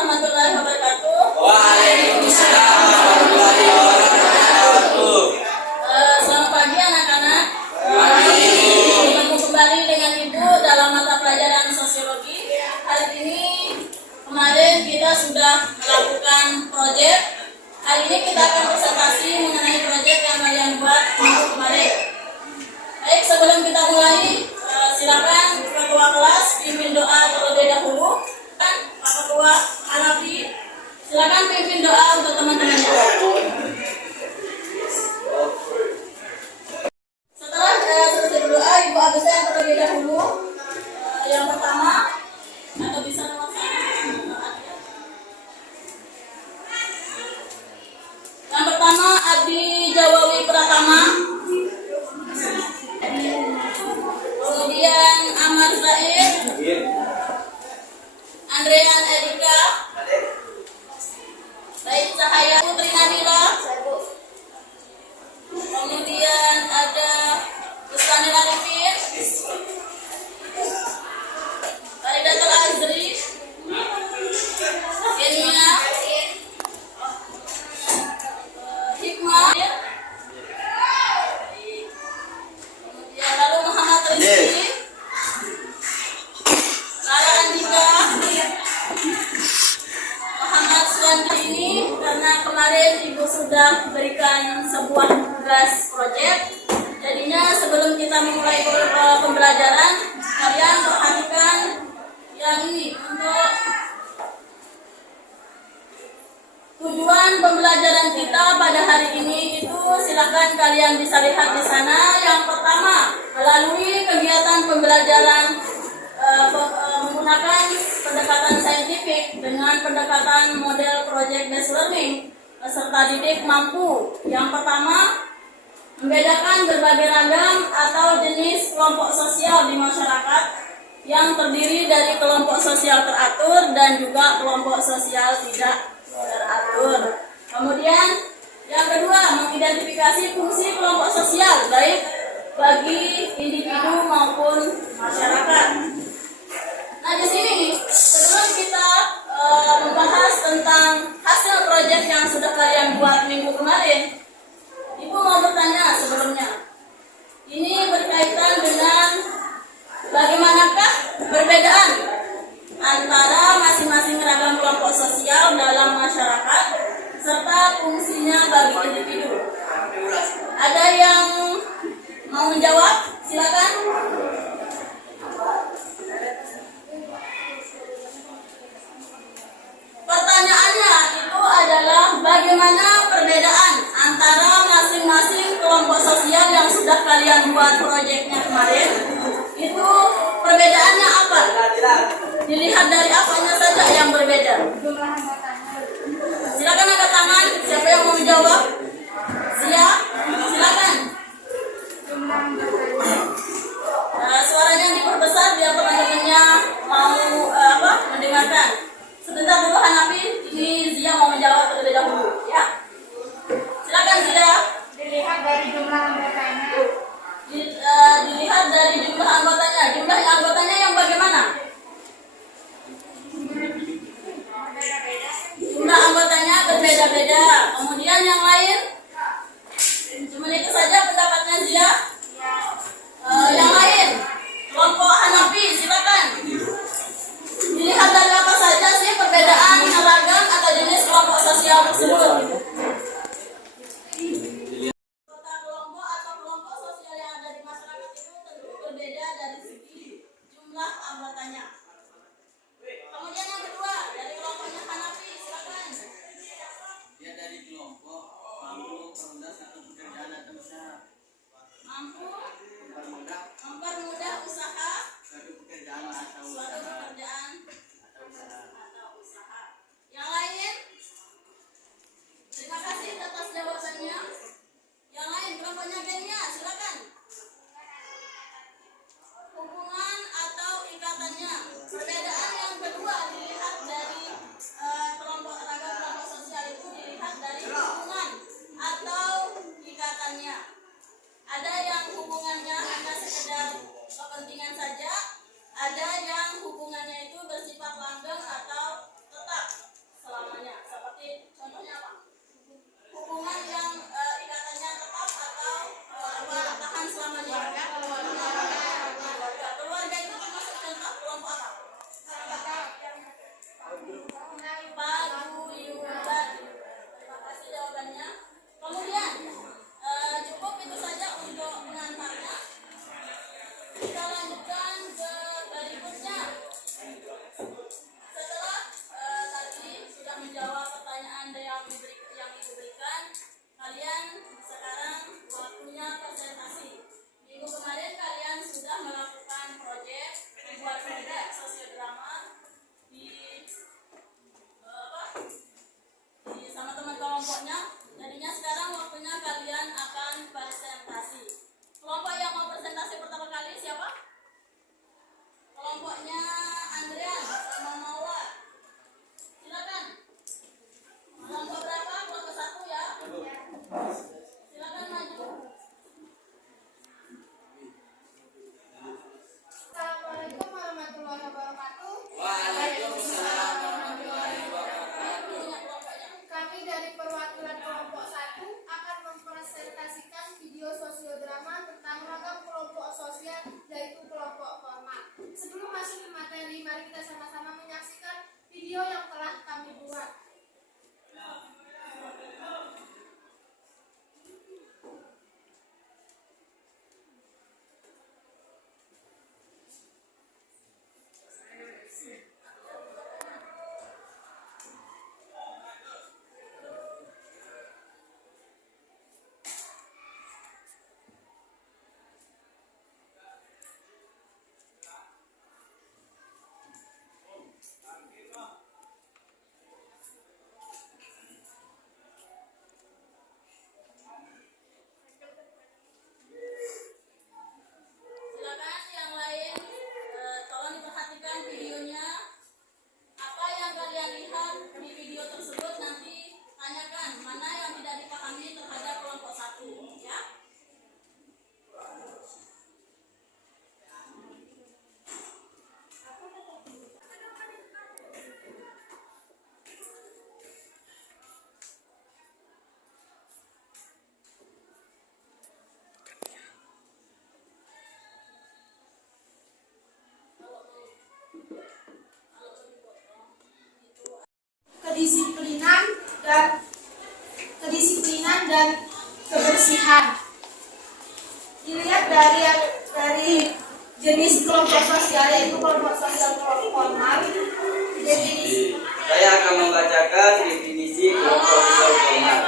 Warahmatullahi wabarakatuh. Waalaikumsalam warahmatullahi wabarakatuh. Selamat pagi anak-anak. Pagi. Bertemu kembali dengan Ibu dalam mata pelajaran sosiologi. Hari ini kemarin kita sudah melakukan proyek. Hari ini kita akan presentasi mengenai proyek yang kalian buat minggu kemarin. Baik, sebelum kita mulai, silakan ketua kelas pimpin doa terlebih dahulu. Pak Ketua Hanafi, silakan pimpin doa untuk teman-temannya. Setelah selesai berdoa, Ibu absen terlebih dahulu. Yang pertama, atau bisa lewat sana. Yang pertama, Abdi Jawawi Pratama. Kemudian Ahmad Zaid, Andrean Erika, Baik Cahaya Putri Nabila. Kemudian ada Ustani Arifin, Faridatul Azri, Kenia, Hikmah, kemudian lalu Muhammad Rizki, Lara Andika, Muhammad Suwandi. Ini karena kemarin Ibu sudah berikan sebuah tugas proyek, jadinya sebelum kita memulai pembelajaran, kalian perhatikan yang ini untuk tujuan pembelajaran kita pada hari ini. Itu silakan kalian bisa lihat di sana. Yang pertama, melalui kegiatan pembelajaran menggunakan pendekatan saintifik dengan pendekatan model project based learning, peserta didik mampu. Yang pertama, membedakan berbagai ragam atau jenis kelompok sosial di masyarakat yang terdiri dari kelompok sosial teratur dan juga kelompok sosial tidak teratur. Kemudian yang kedua, mengidentifikasi fungsi kelompok sosial baik bagi individu maupun masyarakat. Nah, di sini sebelum kita membahas tentang hasil proyek yang sudah kalian buat minggu kemarin, Ibu mau bertanya sebelumnya. Ini berkaitan dengan bagaimanakah perbedaan antara masing-masing ragam kelompok sosial dalam masyarakat serta fungsinya bagi individu. Ada yang mau menjawab? Silakan. Pertanyaannya itu adalah bagaimana perbedaan antara masing-masing kelompok sosial yang sudah kalian buat proyeknya kemarin. Itu perbedaannya apa? Dilihat dari apanya saja yang berbeda. Silakan angkat tangan. Siapa yang mau menjawab? Silakan. Suaranya diperbesar biar teman-temannya mau mendengarkan. Sebentar dulu Hanafi, ini Zia mau menjawab terlebih dahulu. Ya. Silakan Zia. Dilihat dari jumlah anggotanya. Dilihat dari jumlah anggotanya. Jumlah anggotanya yang bagaimana? Jumlah anggotanya berbeda-beda. Kemudian yang lain? Cuma itu saja pendapatnya Zia? Yang lain? Kelompok Hanafi, silakan. Dilihat dari apa saja sih perbedaan ragam atau jenis kelompok sosial tersebut? Kelompok atau kelompok sosial yang ada di masyarakat itu tentu berbeda dari segi jumlah anggotanya. Kemudian yang kedua, dari kelompoknya Hanafi, silakan. Dia dari kelompok mampu mempermudah satu pekerjaan atau usaha. Mampu Mempermudah mempermudah usaha suatu pekerjaan atau suatu usaha. pekerjaan Atau usaha. atau usaha. Yang lain? Terima kasih atas jawabannya. Yang lain, kelompoknya Kenia, silakan. Hubungan atau ikatannya. Perbedaan yang kedua dilihat dari kelompok ragam kelompok sosial itu dilihat dari hubungan atau ikatannya. Ada yang hubungannya hanya sekedar kepentingan saja, ada yang hubungannya itu bersifat langgeng atau tetap. Mari kita sama-sama menyaksikan video yang telah kami buat. Silakan yang lain, tolong diperhatikan videonya. Apa yang kalian lihat di video tersebut nanti tanyakan mana yang tidak dipahami terhadap kelompok 1, ya. Kedisiplinan dan kebersihan. Dilihat dari jenis kelompok sosial, yaitu kelompok sosial formal. Saya akan membacakan definisi kelompok sosial formal.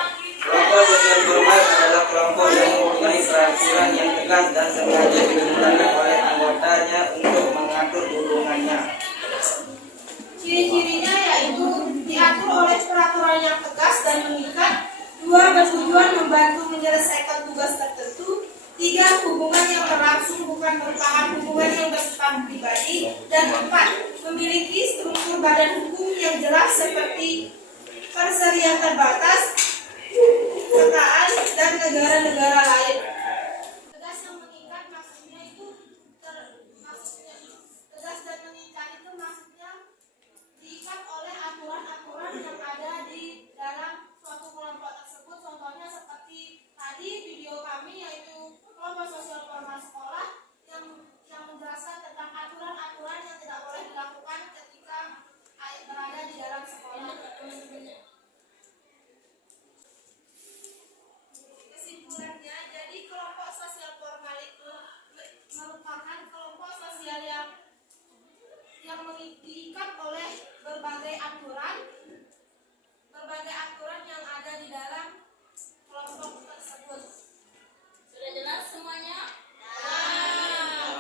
Kelompok sosial formal adalah kelompok yang mempunyai peraturan yang tegas dan sengaja digunakan oleh anggotanya untuk mengatur hubungannya. Ciri-cirinya yaitu diatur oleh peraturan yang tegas dan mengikat. 2. Bertujuan membantu menyelesaikan tugas tertentu. 3. Hubungan yang berlangsung bukan bertahan, hubungan yang bersifat pribadi. Dan 4. Memiliki struktur badan hukum yang jelas seperti perserian terbatas, ketaan, dan negara-negara lain. Tegas yang mengikat maksudnya itu tegas dan mengikat itu maksudnya diikat oleh aturan-aturan yang ada di dalam suatu kelompok tersebut. Contohnya seperti tadi video kami, yaitu kelompok sosial formal sekolah yang menjelaskan tentang aturan-aturan yang tidak boleh dilakukan ketika berada di dalam sekolah. Kesimpulannya, jadi kelompok sosial formal itu merupakan kelompok sosial yang diikat oleh berbagai aturan yang ada di dalam kelompok tersebut. Sudah jelas semuanya?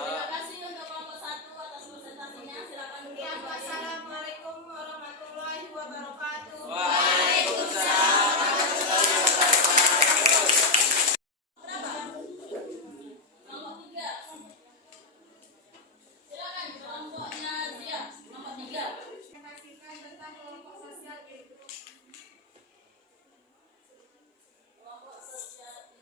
Terima kasih untuk kelompok 1 atas presentasinya. Silakan duduk Ya, kembali. wassalamualaikum warahmatullahi wabarakatuh. Kelompok 3. Silakan kelompoknya Zia. Kelompok 3. Informasikan tentang kelompok sosial itu. Kelompok sosial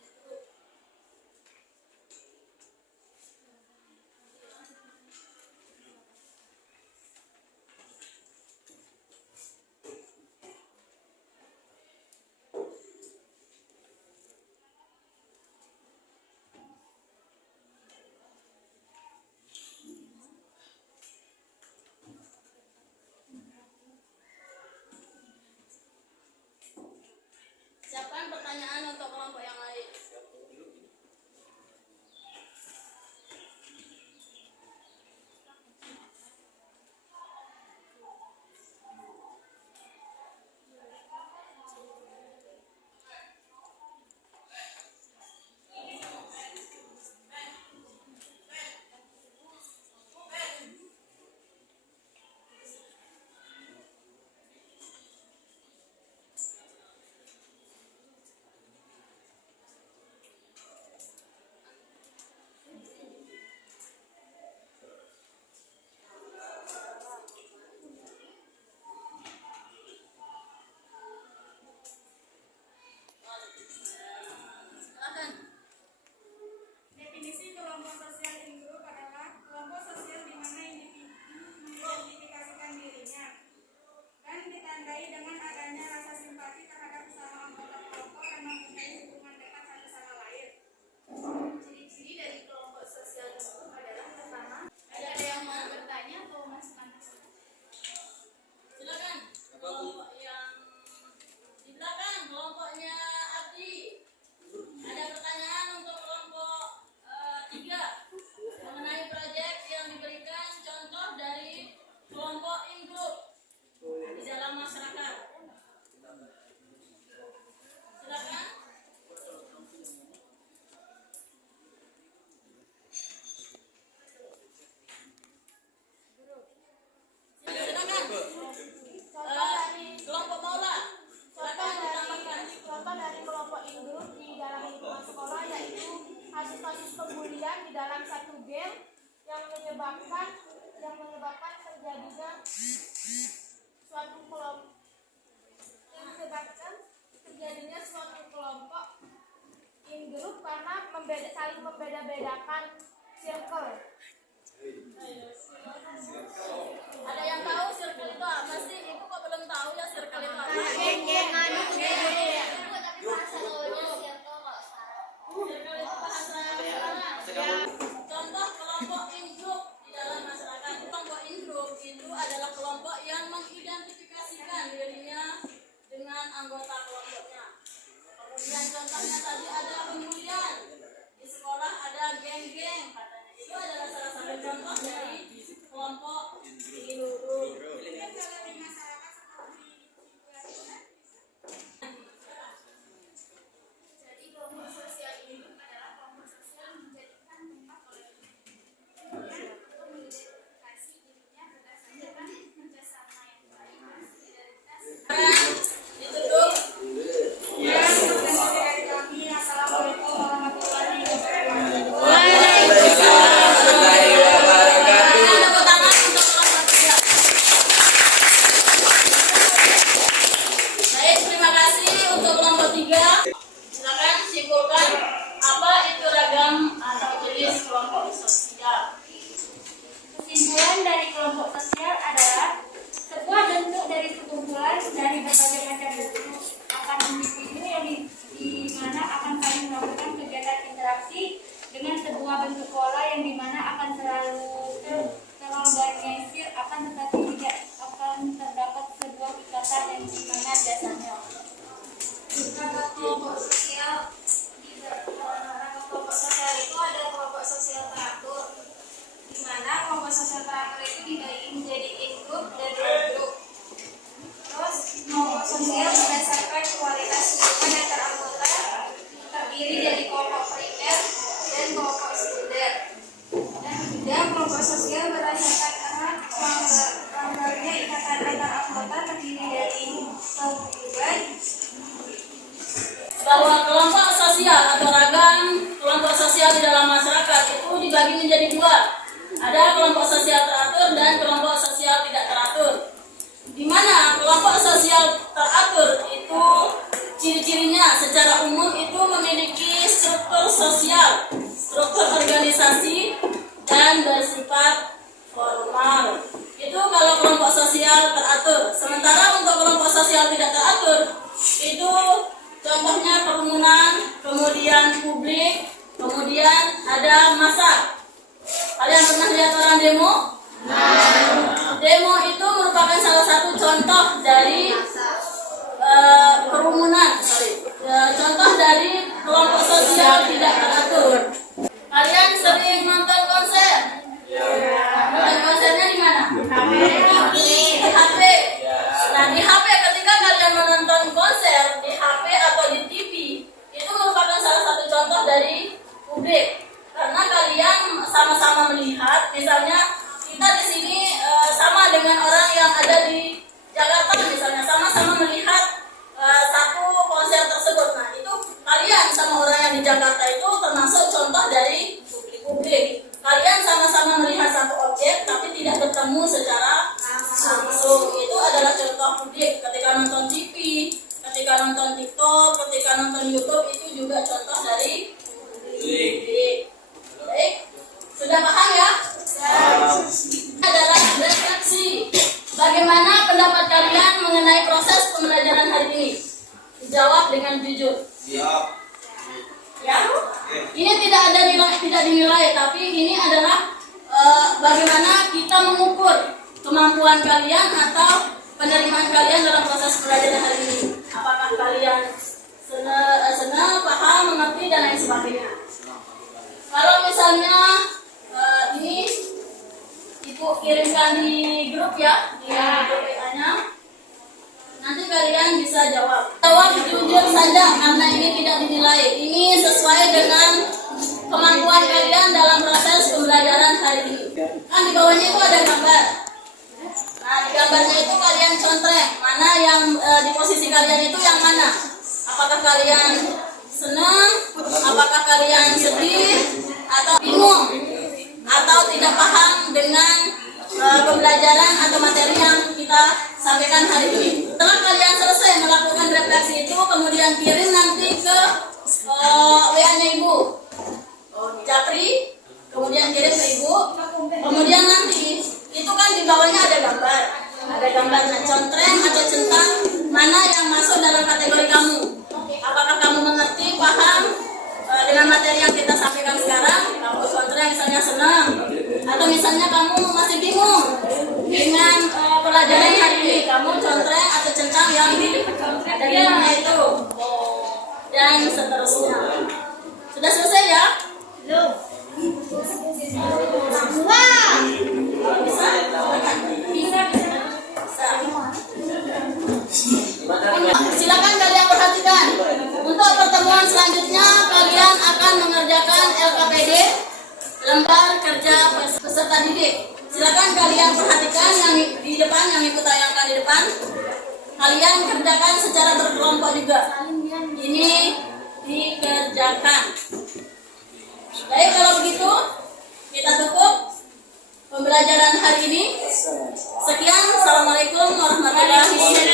menyebabkan terjadinya suatu kelompok in group karena saling membeda-bedakan circle. Ada yang tahu circle itu apa sih? Ibu kok belum tahu ya circle itu apa? Circle itu bahasa sekarang. Contoh kelompok in group di dalam masyarakat. Kelompok in group itu adalah kelompok yang mengidentifikasikan dirinya dengan anggota kelompoknya. Kemudian contohnya tadi ada pembulian. Di sekolah ada geng-geng katanya. Itu adalah salah satu contoh dari kelompok in group. Jadi kelompok sosial ini adalah kelompok sosial yang menjadikan tempat oleh untuk mengidentifikasi dirinya berdasarkan kerjasama yang baik dan solidaritas. Ditutup. Assalamualaikum warahmatullahi wabarakatuh. Warahmatullahi wabarakatuh. Tepuk tangan untuk kelompok 3. Baik, terima kasih untuk kelompok 3. Silakan simpulkan apa itu ragam atau jenis kelompok sosial. Kesimpulan dari kelompok sosial adalah sebuah bentuk dari sekumpulan dari berbagai macam bentuk akan individu yang di mana akan saling melakukan kegiatan interaksi dengan sebuah bentuk pola yang di mana akan selalu terorganisir akan tetapi tidak akan terdapat sebuah ikatan yang di mana dasarnya. Ragam kelompok sosial itu ada kelompok sosial teratur, di mana kelompok sosial teratur itu dibagi menjadi in-group dan out-group. Terus kelompok sosial berdasarkan kualitas hubungan antar anggota terdiri dari kelompok primer dan kelompok sekunder. Dan juga kelompok sosial berdasarkan erat langgarnya ikatan antar anggota terdiri dari kebutuhan. Bahwa kelompok sosial atau ragam kelompok sosial di dalam masyarakat itu dibagi menjadi 2. Ada kelompok sosial teratur dan kelompok sosial tidak teratur. Di mana kelompok sosial teratur itu ciri-cirinya secara umum itu memiliki struktur sosial, struktur organisasi dan bersifat formal. Itu kalau kelompok sosial teratur. Sementara untuk kelompok sosial tidak teratur itu contohnya kerumunan, kemudian publik, kemudian ada massa. Kalian pernah lihat orang demo? Demo itu merupakan salah satu contoh dari kerumunan, contoh dari kelompok sosial tidak teratur. Kalian sering nonton konser? Nonton konsernya di mana? Di HP. Nah, di HP ketika kalian menonton konser di HP atau di TV, itu merupakan salah satu contoh dari publik. Karena kalian sama-sama melihat, misalnya kita di sini sama dengan orang yang ada di Jakarta, misalnya sama-sama melihat satu konser tersebut. Nah, itu kalian sama orang yang di Jakarta itu termasuk contoh dari publik. Kalian sama-sama melihat satu objek tapi tidak bertemu secara langsung. Itu adalah contoh publik. Ketika nonton TV, ketika nonton TikTok, ketika nonton YouTube, itu juga contoh dari publik. Baik, sudah paham ya? Adalah refleksi. Bagaimana pendapat kalian mengenai proses pembelajaran hari ini? Dijawab dengan jujur. Siap. Ya? Ini tidak ada nilai, tidak dinilai, tapi ini adalah bagaimana kita mengukur kemampuan kalian atau penerimaan kalian dalam proses pembelajaran hari ini. Apakah kalian senang, paham, mengerti dan lain sebagainya. Kalau misalnya ini Ibu kirimkan di grup ya, di grup WA-nya. Nanti kalian bisa jawab. Jawab jujur saja karena ini tidak dinilai. Ini sesuai dengan kemampuan kalian dalam proses pembelajaran hari ini. Kan di bawahnya itu ada gambar. Nah, di gambarnya itu kalian contreng mana yang di posisi kalian itu yang mana. Apakah kalian senang? Apakah kalian sedih? Atau bingung? atau tidak paham dengan pembelajaran atau materi yang kita sampaikan hari ini. Setelah kalian selesai melakukan refleksi itu, kemudian kirim nanti ke WA-nya Ibu Japri, kemudian kirim ke Ibu. Kemudian nanti itu kan di bawahnya ada gambar contreng atau centang mana yang masuk dalam kategori kamu. Apakah kamu mengerti, paham dengan materi yang kita sampaikan sekarang? Kamu contreng misalnya senang, atau misalnya kamu masih bingung dengan pelajaran hari ini, kamu contreng atau centang yang ada di mana itu, dan seterusnya. Sudah selesai ya? Belum. Bisa. Silakan kalian perhatikan. Untuk pertemuan selanjutnya kalian akan mengerjakan LKPD, lembar kerja peserta didik. Silakan kalian perhatikan yang di depan, yang ikut tayangkan di depan. Kalian kerjakan secara berkelompok juga. Ini dikerjakan. Baik, kalau begitu kita tutup pembelajaran hari ini. Sekian, assalamualaikum warahmatullahi wabarakatuh.